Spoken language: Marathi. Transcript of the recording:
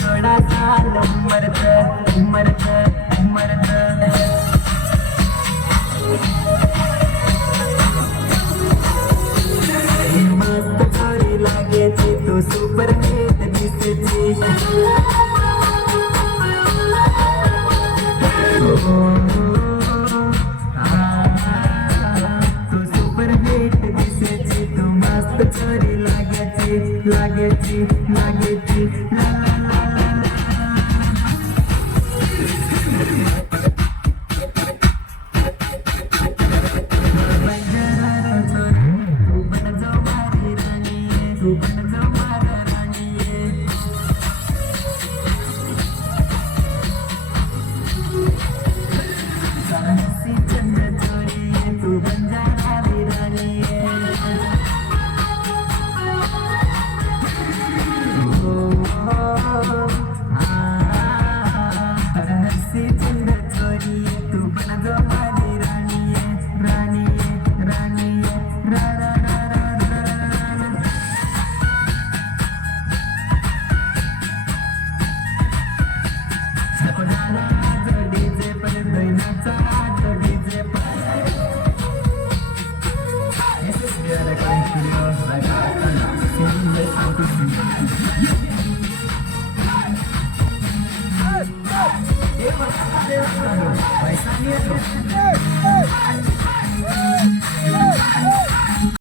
सोडा चाल मरत मरत मरत मस्त थोडी लागायची तू सुपर हिट दिसती तू सुपर हिट दिसायची तू मस्त थोडी लागायची लागायची लागायची ला ला ला ला तू बन जा मारा राणी सारसी चंद्र चोरी तू बन जा मारी राणी सारसी चंद्र चोरी तू बन जा मारी राणी राणी राणी रा रा रा रा रा सपनाला डीजे पर दैनाचा डीजे पर This is the recording studio like singing this how to sing ये पैसा नहीं है